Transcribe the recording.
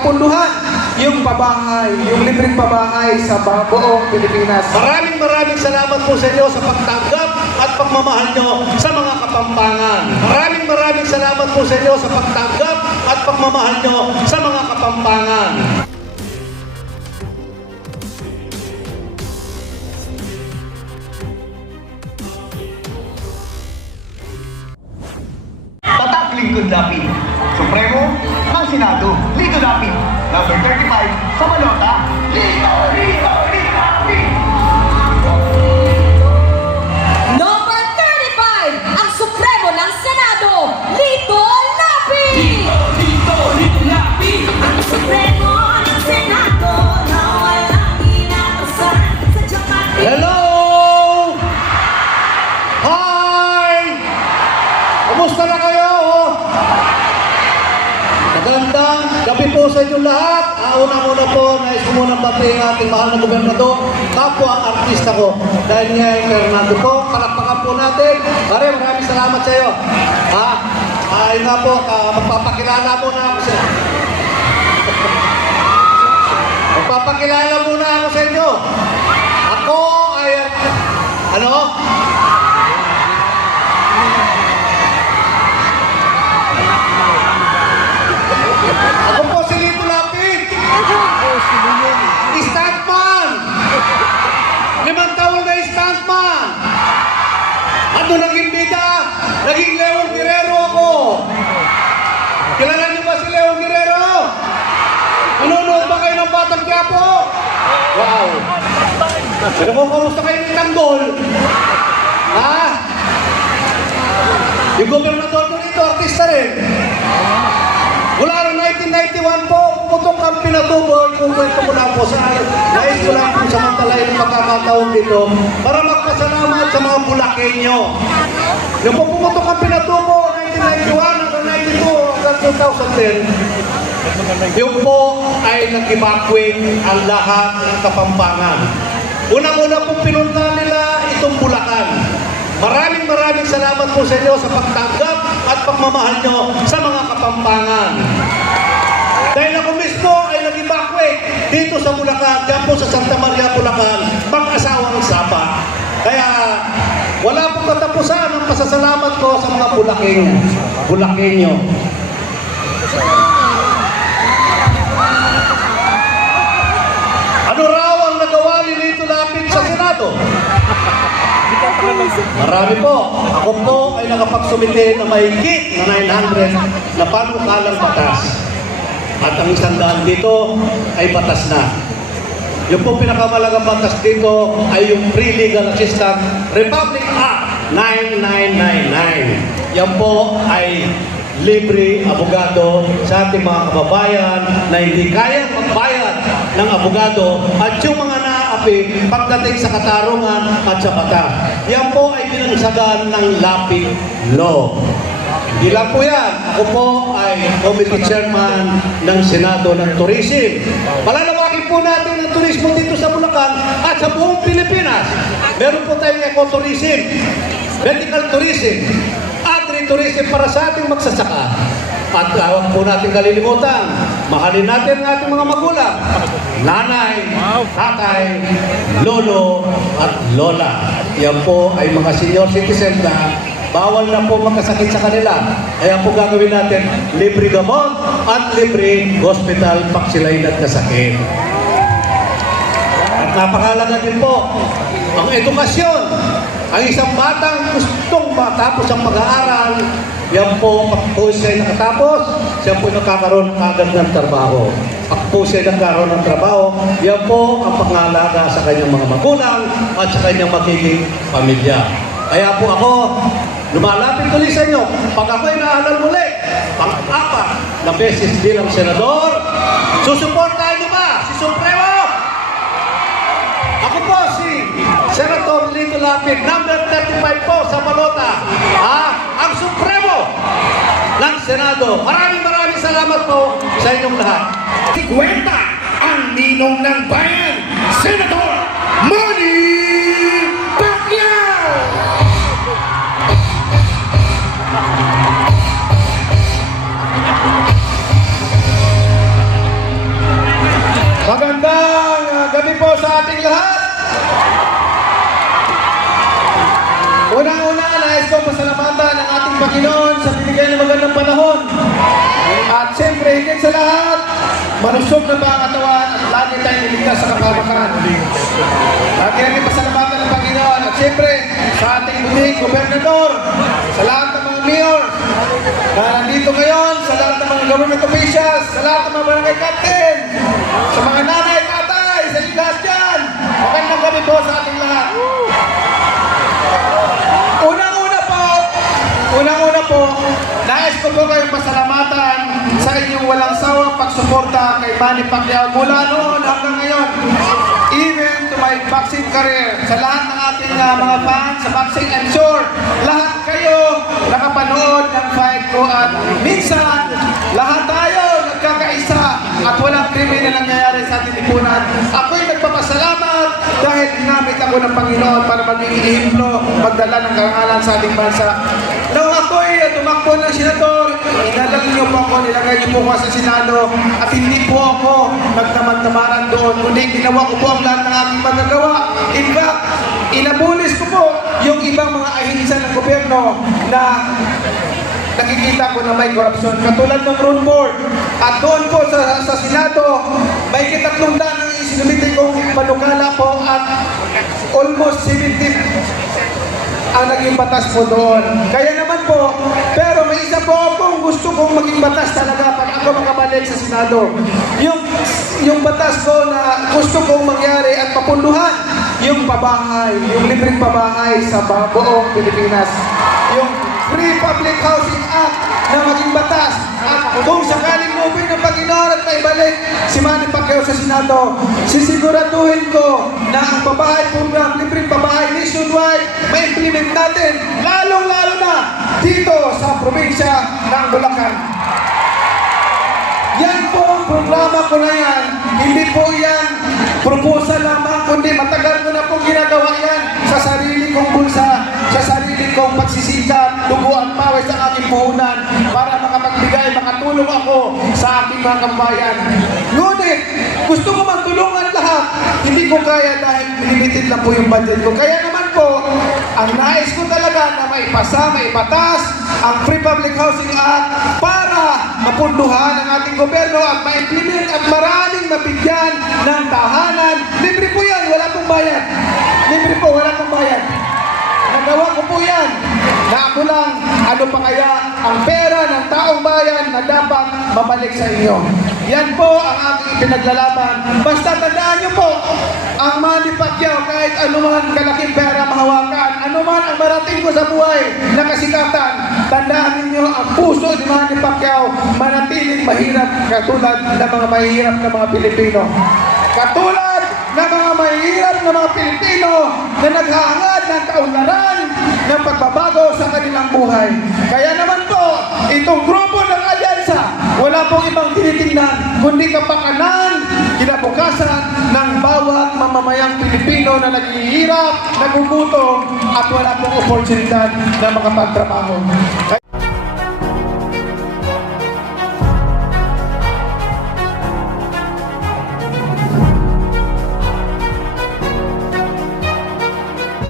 kapuluhan yung pabahay, yung libreng pabahay sa buong Pilipinas. Maraming salamat po sa inyo sa pagtanggap at pagmamahal nyo sa mga Kapampangan. Maraming salamat po sa inyo sa pagtanggap at pagmamahal nyo sa mga Kapampangan. Tatak Lingkod Lapid, Supremo ng Senado, Lito Lapid, number 35 sa Malota, Lito Lapid! Number 35, ang Supremo ng Senado, Lito Lapid! Lito Lapid! Ang Supremo ng Senado na walang inapasan sa Japan. Hello! Hi! Kumusta na kayo? Magandang gabi po sa inyo lahat. Una-una po, nais ko munang batiin ang ating mahal na gobernador, kapwa ang artista ko. Dahil nga yung Fernando po, palakpakan po natin. Maraming salamat sa iyo. Ayun nga po, magpapakilala muna ako sa Magpapakilala muna ako sa inyo. Ako ay, Ako po si Lito Lapid. Stuntman. 5 taon na stuntman. At nung naging bida, naging Leon Guerrero ako. Kilala niyo ba si Leon Guerrero? Nanonood ba kayo ng Batang Quiapo? Wow. Pero kung kamusta kayo ng Tanggol? Ha? Yung gobernador ko dito, artista rin. Mula noong 1991 po, putok ang pinatubo. Kung kwento ko lang po sa nais ko lang po samantalahin ng pagkakataon dito para magpasalamat sa mga Bulakenyo. Yung po pumutok ang pinatubo, 1991 hanggang 92 hanggang 2010, yung po ay nag-evacuate ang lahat ng Kapampangan. Unang-una po pinunta nila itong Bulacan. Maraming salamat po sa inyo sa pagtanggap at pagmamahal nyo sa mga Kapampangan. Dahil ako mismo ay nag-evacuate dito sa Bulacan, dyan po sa Santa Maria, Bulacan, mag-asawang Sapa. Kaya wala pong katapusan ang pasasalamat ko sa mga Bulakenyo. Ano raw ang nagawa ni Lito Lapid sa Senado? Marami po. Ako po ay nakapagsumite na mahigit na 900 na panukalang batas. At ang 100 dito ay batas na. Yung po pinakamalagang batas dito ay yung Free Legal Assistance Republic Act 9999. Yan po ay libre abogado sa ating mga kababayan na hindi kaya magbayad ng abogado at yung mga naapi pagdating sa katarungan at sa batas. Yan po ay binansagan ng Lapid Law. Hindi lang po yan. Ako po ay Committee Chairman ng Senado ng Tourism. Palalawakin po natin ang turismo dito sa Bulacan at sa buong Pilipinas. Meron po tayong ecotourism, medical tourism, agri-tourism para sa ating magsasaka. At huwag po natin kalilimutan, mahalin natin ang ating mga magulang, nanay, tatay, lolo, at lola. Yan po ay mga senior citizen na bawal na po magkasakit sa kanila. Kaya po gagawin natin, libre gamot at libre hospital pag sila'y nagkasakit. At napakahalaga din po, ang edukasyon. Ang isang batang gustong matapos ang pag-aaral, yan po, pag po siya nakatapos, siya po nakakaroon agad ng trabaho. Pag po siya nagkaroon ng trabaho, yan po ang pangalaga sa kanyang mga magulang at sa kanyang magiging pamilya. Kaya po ako, lumalapit tuloy sa inyo. Pag ako'y naalala muli, pang-apat na beses bilang senador, susuportahan niyo ba si Supremo? Ako po si Senator Lito Lapid, number 35 po sa Malota. Ang Supremo ng Senado. Maraming salamat po sa inyong lahat. Kwenta ang ninong ng bayan, Senator Manny Pacquiao! Panginoon sa binigay ng magandang panahon. At siyempre, higit sa lahat, malusog na pangatawan at lagi tayong niligtas sa kapamakan. Lagi namin pasalamatan ng Panginoon. At siyempre, sa ating buting gobernador, sa lahat ng mga mayor na nandito ngayon, sa lahat ng mga government officials, sa lahat ng mga barangay captain, sa mga nanay, tatay, sa lahat dyan, magandang gabi po sa ating lahat. Unang-una po, nais ko po kayong pasalamatan sa inyong walang sawang pagsuporta kay Manny Pacquiao mula noon hanggang ngayon. Even to my boxing career, sa lahat ng ating mga fans sa Boxing and Sure, lahat kayo nakapanood ng fight ko at minsan, lahat tayo nagkakaisa at walang krimen na nangyayari sa ating lipunan. Ako'y nagpapasalamat dahil ginamit ako ng Panginoon para maging ihemplo, magdala ng karangalan sa ating bansa. Nung ako'y tumakbo ng senador, inalang niyo po ako, nilagay niyo po ako sa Senado at hindi po ako nagtamad-tamaran doon, kundi ginawa ko po ang lahat ng aking magagawa. In fact, inabulis ko po yung ibang mga ahensya ng gobyerno na nakikita ko na may korupsyon, katulad ng Rule Board. At doon po sa Senado, may 300 ang isinumite kong panukala po at almost 70 ang naging batas po doon. Kaya naman po, pero may isa po akong gusto kong maging batas talaga pag ako makabalik sa Senado. Yung batas ko na gusto kong mangyari at papunduhan, yung pabahay, yung libreng pabahay sa buong Pilipinas. Yung Free Public Housing Act na maging batas. At kung sakaling mubin ng Panginoon at maibalik si Manny Pacquiao sa Senado, sisiguraduhin ko na ang pabahay program, libreng pabahay nationwide, ma-implement natin, lalong-lalo na dito sa probinsya ng Bulacan. Yan po ang programa ko na yan. Hindi po yan proposal lamang, kundi matagal ko na po ginagawa yan sa sarili kong bulsa, sa sarili kong pagsisikap, dugo at pawis sa aking puhunan para makapagbigay, makatulong ako sa aking mga kabayan. Ngunit, gusto ko magtulungan lahat. Hindi ko kaya dahil limited lang po yung budget ko. Kaya naman po, ang nais ko talaga na maipasa, maipatas ang Free Public Housing Act para mapunduhan ang ating gobyerno at ma-implement at maraming mabigyan ng tahanan. Libre po yan, wala pong bayad. Libre po, wala pong bayad. Nagawa ko po yan. Na ako lang, ano pa kaya ang pera ng taong bayan na dapat mabalik sa inyo. Yan po ang aking pinaglalaban. Basta tandaan niyo po, ang Manny Pacquiao, kahit anuman kalaking pera mahawakan, anuman ang marating ko sa buhay na kasikatan, tandaan ninyo ang puso ni Manny Pacquiao manatiling mahirap katulad ng mga mahirap na mga Pilipino. Katulad ng mga mahirap na mga Pilipino na naghahangad ng kaunlaran ng pagbabago sa kanilang buhay. Kaya naman po, itong grupo ng alyansa, wala pong ibang tinitingnan, kundi kapakanan, kinabukasan ng bawat mamamayang Pilipino na naghihirap, nagugutom, at wala pong oportunidad na makapagtrabaho.